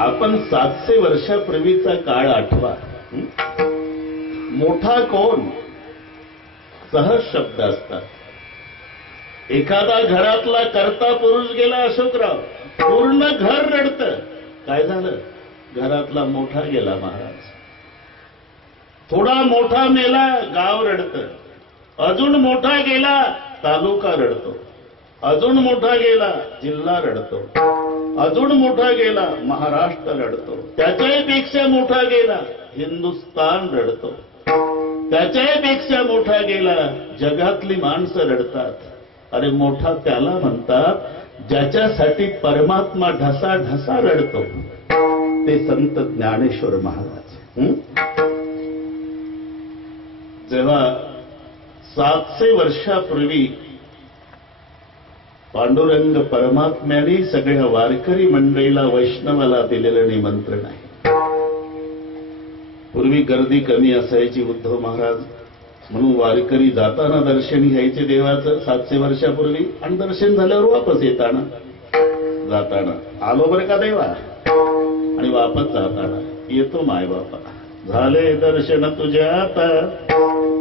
आपण 700 वर्षापूर्वीचा काळ आठवा. मोठा कोण? सहज शब्द असतात. एखादा घरातला कर्ता पुरुष गेला अशोकराव, पूर्ण घर रडतं. काय झालं? घरातला मोठा गेला महाराज. थोडा मोठा मेला, गाव रडतं. अजून मोठा गेला, तालुका रडतो. अजून मोठा गेला, जिल्हा रडतो. अजून मोठा गेला, महाराष्ट्र रडतो. त्याच्यापेक्षा मोठा गेला, हिंदुस्तान रडतो. त्याच्यापेक्षा मोठा गेला, जगातली माणसं रडतात. अरे मोठा त्याला म्हणतात ज्याच्यासाठी परमात्मा ढसा ढसा रडतो, ते संत ज्ञानेश्वर महाराज. जेव्हा 700 वर्षापूर्वी पांडुरंग परमात्म्याने सगळ्या वारकरी मंडळीला वैष्णवाला दिलेलं निमंत्रण आहे. पूर्वी गर्दी कमी असायची उद्धव महाराज, म्हणून वारकरी जाताना दर्शन घ्यायचे देवाचं 700 वर्षापूर्वी, आणि दर्शन झाल्यावर वापस येताना जाताना आलो बरं का देवा, आणि वापस जाताना येतो माय बापा, झाले दर्शन तुझ्या आता,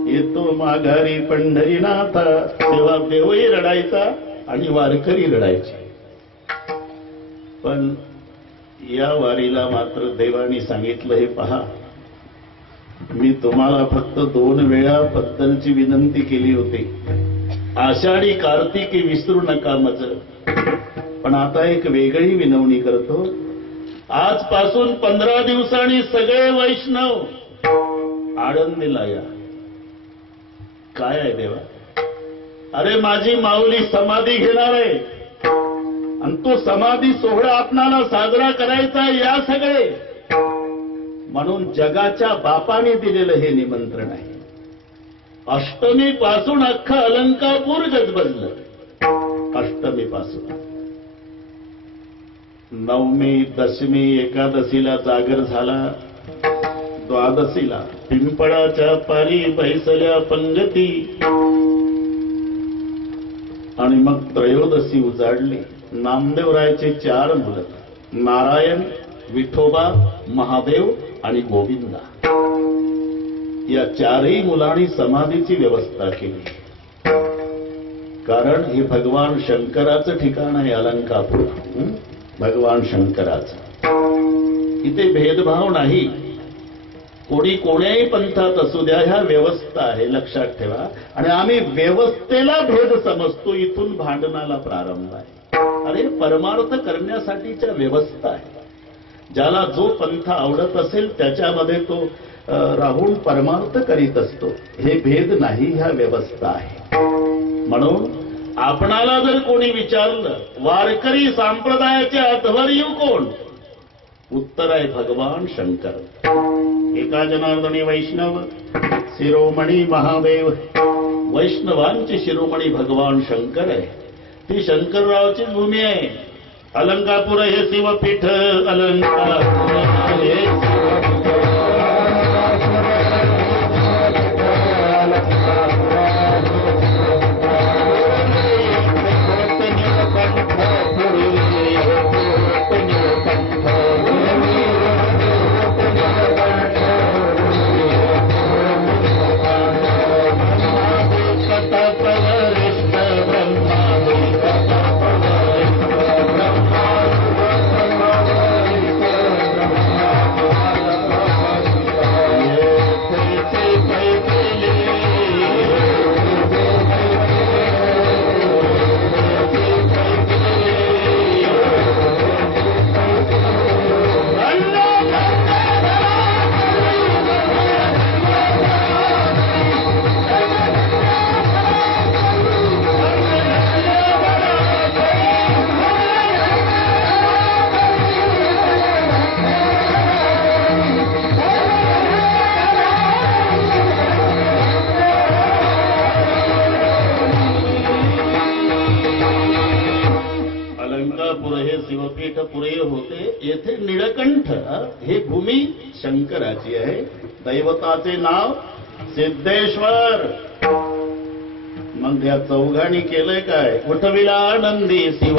येतो माघारी पंढरीनाथा. तेव्हा देवही रडायचा आणि वारकरी रडायचे. पण या वारीला मात्र देवानी सांगितलं, हे पहा, मी तुम्हाला फक्त 2 वेळा बद्दलची विनंती केली होती, आषाढी कार्तिकी विसरू नका मज. पण आता एक वेगळी विनवणी करतो, आजपासून 15 दिवसांनी सगळे वैष्णव आळंदीला या. काय आहे देवा? अरे माझी माऊली समाधी घेणार आहे, आणि तो समाधी सोहळा आपणाला साजरा करायचा, या सगळे. म्हणून जगाच्या बापाने दिलेलं हे निमंत्रण आहे. अष्टमी पासून अख्खं अलंकापूर गजबजलं. अष्टमी पासून नवमी, दशमी, एकादशीला जागर झाला. द्वादशीला पिंपळाच्या पारी बैसल्या पंगती, आणि मग त्रयोदशी उजाडली. नामदेवरायचे 4 मुलं, नारायण, विठोबा, महादेव आणि गोविंदा. या 4ही मुलांनी समाधीची व्यवस्था केली. कारण हे भगवान शंकराचं ठिकाण आहे अलंकापूर. भगवान शंकराचं इथे भेदभाव नाही. कोणी कोण्याही पंथात असू द्या, ह्या व्यवस्था आहे, लक्षात ठेवा. आणि आम्ही व्यवस्थेला भेद समजतो, इथून भांडणाला प्रारंभ आहे. अरे परमार्थ करण्यासाठीच्या व्यवस्था आहे. ज्याला जो पंथ आवडत असेल त्याच्यामध्ये तो राहून परमार्थ करीत असतो. हे भेद नाही, ह्या व्यवस्था आहे. म्हणून आपणाला जर कोणी विचारलं वारकरी संप्रदायाचे अध्वर्यू कोण, उत्तर आहे भगवान शंकर. एका जनार्दनी वैष्णव, शिरोमणी महादेव. वैष्णवांचे शिरोमणी भगवान शंकर आहे. ती शंकररावची भूमी आहे. अलंकापूर हे शिवपीठ, अलंकापूर हे शिवपीठपुरे होते. येथे निळकंठ हे भूमी शंकराची आहे. दैवताचे नाव सिद्धेश्वर. मग या चौघांनी केलंय काय? उठविला आनंदी शिव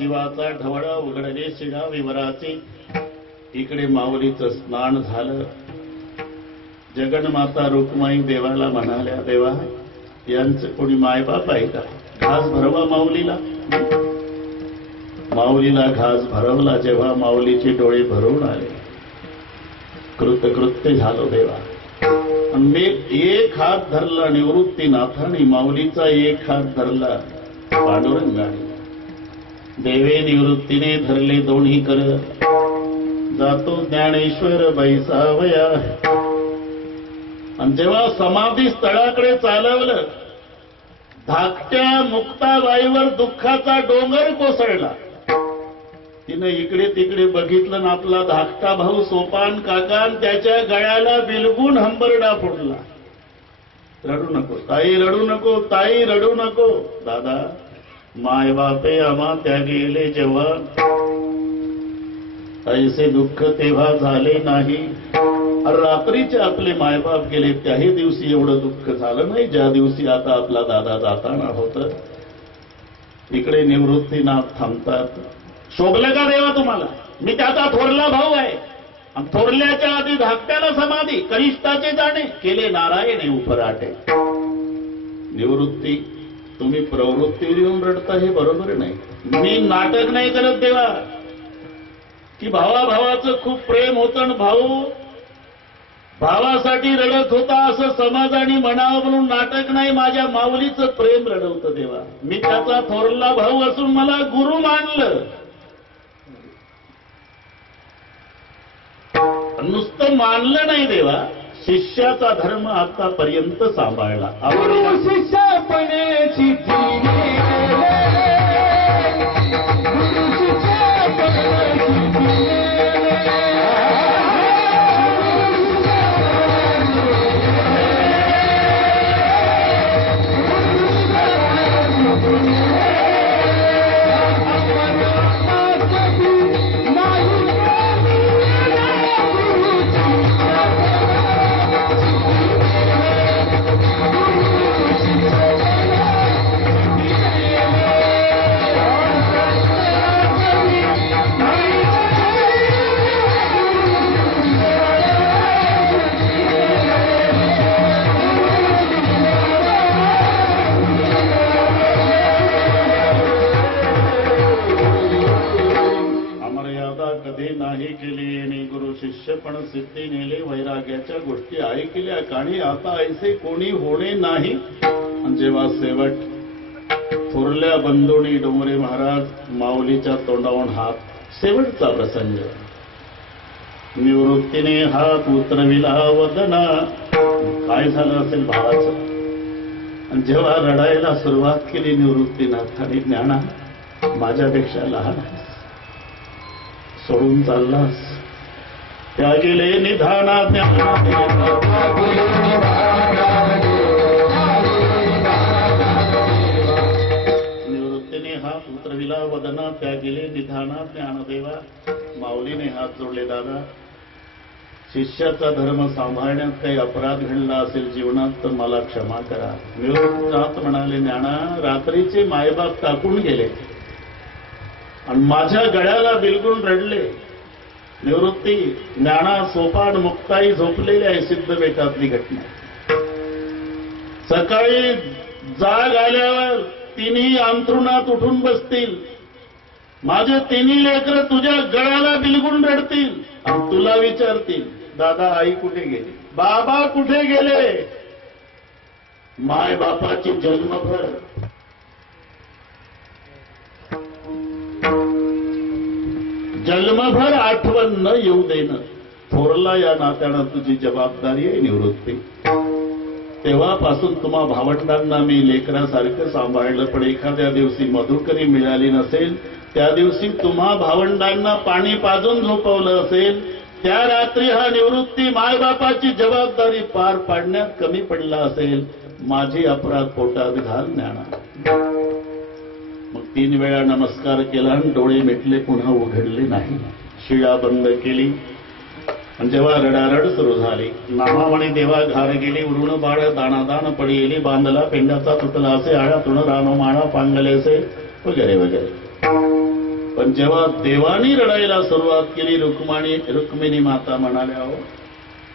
जीवाचा ढवळा उघडले शिळा विवराचे. इकडे माऊलीचं स्नान झालं. जगन्माता रुक्माई देवाला म्हणाल्या, देवा यांचं कोणी मायबाप आहे का? घास भरवा माऊलीला. माऊलीला घास भरवला. जेव्हा माऊलीचे डोळे भरून आले, कृतकृत्य झालो देवा. आणि मी एक हात धरला निवृत्तीनाथाने, माऊलीचा एक हात धरला पांडुरंगाने. देवे निवृत्तीने धरले दोन्ही कर, जातो ज्ञानेश्वर बैसावया. आणि जेव्हा समाधी स्थळाकडे चालवलं, धाकट्या मुक्ताबाईवर दुःखाचा डोंगर कोसळला. तिनं इकडे तिकडे बघितलं ना आपला धाकटा भाऊ सोपान काका त्याच्या गळ्याला बिलगून हंबरडा फोडला. रडू नको ताई, रडू नको ताई, रडू नको. दादा माय बापे आम्हा त्या गेले जेव्हा, ऐसे दुःख तेव्हा झाले नाही. रात्रीचे आपले मायबाप गेले त्याही दिवशी एवढं दुःख झालं नाही ज्या दिवशी आता आपला दादा जाताना होत. इकडे निवृत्तीनाथ थांबतात. शोभलं का देवा तुम्हाला? मी त्याचा थोरला भाऊ आहे. आणि थोरल्याच्या आधी धाकट्याला समाधी, कनिष्ठाचे जाणे केले नारायणे उपराटे. निवृत्ती तुम्ही प्रवृत्तीवर येऊन रडता हे बरोबर नाही. मी नाटक नाही करत देवा की भावाभावाचं खूप प्रेम होतं आणि भाऊ भावासाठी रडत होता असं समाजाने म्हणावं म्हणून नाटक नाही. माझ्या माऊलीचं प्रेम रडवतं देवा. मी त्याचा थोरला भाऊ असून मला गुरु मानलं. नुसतं मानलं नाही देवा, शिष्याचा धर्म आतापर्यंत सांभाळला. शिष्यपणाची पण सिद्धी नेले, वैराग्याच्या गोष्टी ऐकल्या काणी आता ऐसे कोणी होणे नाही. जेव्हा शेवट थोरल्या बंधोनी डोंगरे महाराज माऊलीच्या तोंडावून हात, शेवटचा प्रसंग. निवृत्तीने हात उतरविला वदना. काय झालं असेल भावाचं? आणि जेव्हा रडायला सुरुवात केली निवृत्तीनाथाने, ज्ञाना माझ्यापेक्षा लहान आहेस, सोडून चाललास, त्या गेले निधाना. निवृत्तीने हात उतरविला वदना, त्या गेले निधाना ज्ञानदेवा. माऊलीने हात जोडले, दादा शिष्याचा धर्म सांभाळण्यात काही अपराध घडला असेल जीवनात तर मला क्षमा करा. निवृत्तीनाथ म्हणाले, ज्ञाना रात्रीचे मायबाप टाकून गेले आणि माझ्या गळ्याला बिलगून रडले. निवृत्ती ज्ञाना सोपान मुक्ताई झोपलेली आहे. सिद्ध बेटातली घटना. सकाळी जाग आल्यावर तिन्ही अंथरुणात उठून बसतील. माझे तिन्ही लेकरं तुझ्या गळ्याला बिलगून रडतील आणि तुला विचारतील, दादा आई कुठे गेली, बाबा कुठे गेले. माय बापाची जन्मभर जन्मभर आठवण न येऊ देणं थोरला या नात्यानं तुझी जबाबदारी आहे निवृत्ती. तेव्हापासून तुम्हा भावंडांना मी लेकरासारखं सांभाळलं, पण एखाद्या दिवशी मधुकरी मिळाली नसेल, त्या दिवशी तुम्हा भावंडांना पाणी पाजून झोपवलं असेल, त्या रात्री हा निवृत्ती मायबापाची जबाबदारी पार पाडण्यात कमी पडला असेल, माझी अपराध पोटात घाल ज्ञाना. मग 3 वेळा नमस्कार केला आणि डोळे मिटले, पुन्हा उघडले नाही. शिळा बंद केली आणि जेव्हा रडारड सुरू झाली, नामावणी देवा घार गेली, उरुण बाळ दाणादान पडिली, बांधला पेंडाचा तुटला असे, आळा तुण रानो माळा पांगले असे, वगैरे वगैरे. पण जेव्हा देवानी रडायला सुरुवात केली, रुक्मिणी माता म्हणाल्या, हो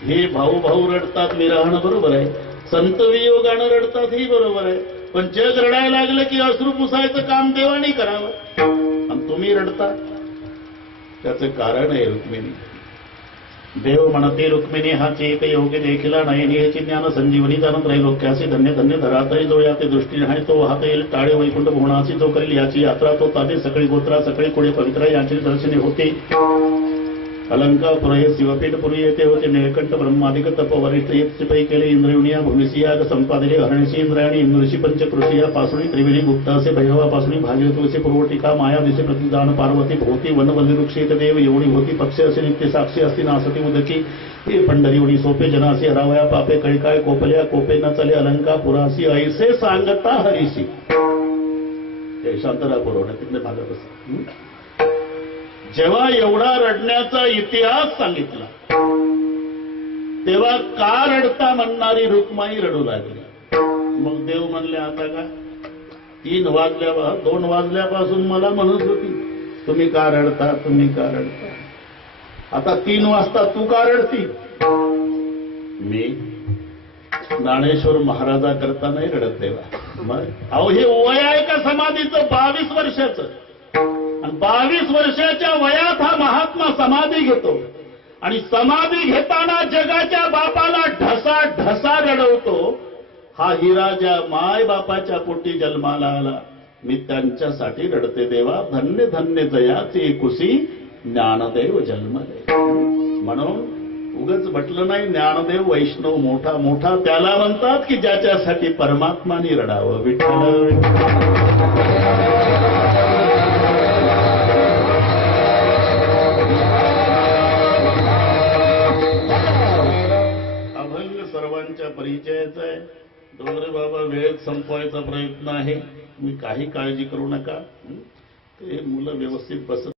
हे भाऊ भाऊ रडतात विरहानं बरोबर आहे, संत वियोगानं रडतात ही बरोबर आहे, पण जग रडायला लागलं की अश्रू पुसायचं काम देवानी करावं आणि तुम्ही रडता. त्याचं कारण आहे रुक्मिणी. देव म्हणते रुक्मिणी हाची एक योग्य देखीला नयनी याची ज्ञान संजीवनी जाणून त्रैलोक्यासी धन्य धन्य धरातही जो याते दृष्टी नाही तो हात येईल टाळे वैकुंठ भुवनाची जो करेल याची यात्रा तो ताते सकळी गोत्रा सकळी कुळे पवित्र याची दर्शनी होते. अलंकापुर हे शिवपीठपुरी येथे होते. निळकंठ ब्रह्मादिक तप वरिष्ठ येत्पै केले इंद्रियुनिया भूमिसिया संपादिले हरणशी इंद्रायणी इंद्रशी पंचकृषिया पासुणी त्रिवेणी गुप्तासे भैरवापासुनी भागीरथी पूर्वटिका माया दिसे प्रतिदान पार्वती भोवती वनवल्ली वृक्षेत देव एवढी होती पक्ष असे नित्य साक्षी असती नासती उदकी हे पंढरी उडी सोपे जनासी हरावया पापे कळिकाय कोपल्या कोपे न चले अलंकापुरासी ऐसे सांगता हरीशी. ते शांतरा पुरवणे तिथले भागत असत. जेव्हा एवढा रडण्याचा इतिहास सांगितला तेव्हा का रडता म्हणणारी रुक्माई रडू लागली. मग देव म्हणले आता का 2 वाजल्यापासून मला म्हणत होती तुम्ही का रडता तुम्ही का रडता, आता 3 वाजता तू का रडती. मी ज्ञानेश्वर महाराजा करता नाही रडत देवा. मग अहो हे वय आहे का समाधीचं 22 वर्षाचं, आणि 22 वर्षाच्या वयात हा महात्मा समाधी घेतो आणि समाधी घेताना जगाच्या बापाला ढसा ढसा रडवतो. हा हिरा ज्या माय बापाच्या पोटी जन्माला आला मी त्यांच्यासाठी रडते देवा, धन्य धन्य जयाचे कुशी ज्ञानदेव जन्मले. म्हणून उगच म्हटलं नाही ज्ञानदेव वैष्णव मोठा मोठा त्याला म्हणतात की ज्याच्यासाठी परमात्माने रडावं. विठ्ठल सर्वांच्या परिचयाचा आहे. डोंगरे बाबा वेळेत संपवायचा प्रयत्न आहे, तुम्ही काही काळजी करू नका. ते मुलं व्यवस्थित बसत